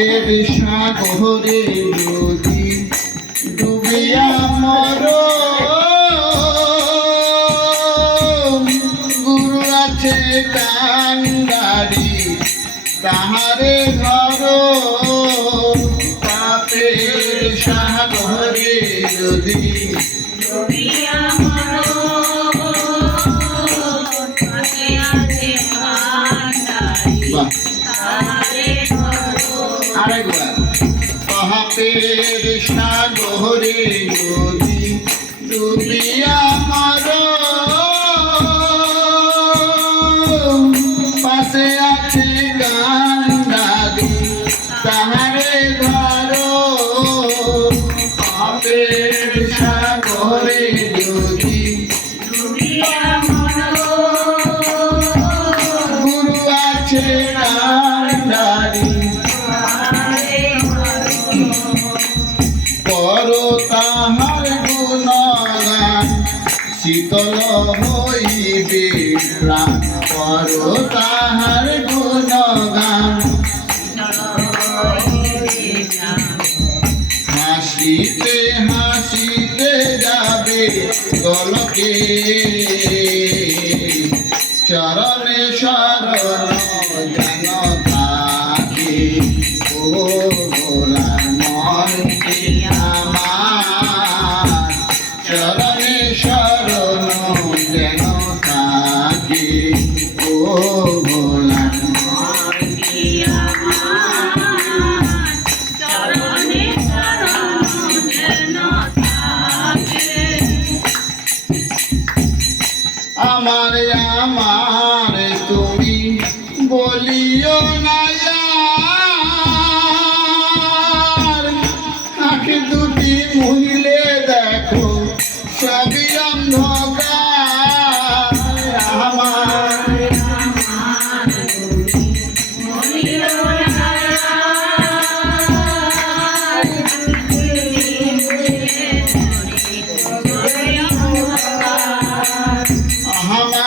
পাপের সাগরে যদি ডুবিয়া মর, গুরু আছে কান্ডারি তাহারে ধর। পাপের সাগরে যদি ডুবিয়া মর, পাশে আছে কান্ডারি তাহারে ধর। আরেকবার, পাপের সাগরে যদি ডুবিয়া মর, পাশে আছে কান্ডারি তাহারে ধর। পাপের সাগরে যদি ডুবিয়া মর, গুরু আছে কান্ডারি তাহারে ধর। কর তাহার গুণগান, শীতল হইবে প্রাণ। কর তাহার গুণগান, হাসিতে হাসিতে যাবে গলকে। চরণে শরণ যেন থাকে, ও ভোলার মন কি আমার। চরণে শরণ যেন থাকে, ও ভোলার মন কি আমার, চরণে শরণ যেন থাকে। আমার আমার তুমি বলিও না আর। আঁখি দুটি মুহিলে দেখো সবই অন্ধকার। আমার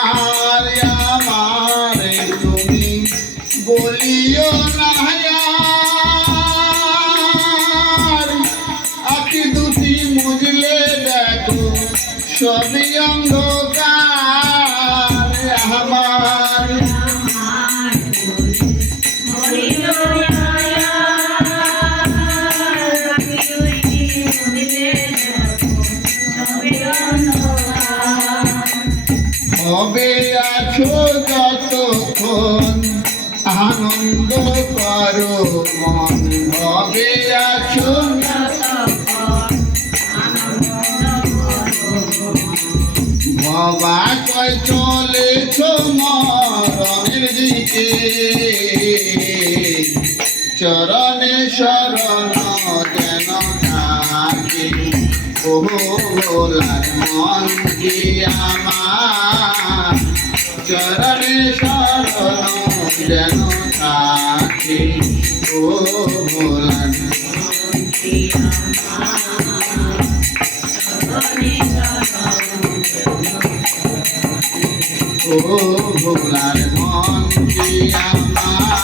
আমার আমার তুমি বলিও না আর। আঁখি দুটি মুজলে দেখো সবই অন্ধকার। আমার হবে আছো যতক্ষণ আনন্দ করো মন। হবে আছো ভবা কয় চলেছ মরণের দিকে। চরণে শরণ যেন থাকে, ও ভোলার মন কি আমার। চরণে শরণ যেন থাকে, ও ভোলার মন কি আমার। ও ভোলার মন কি আমার।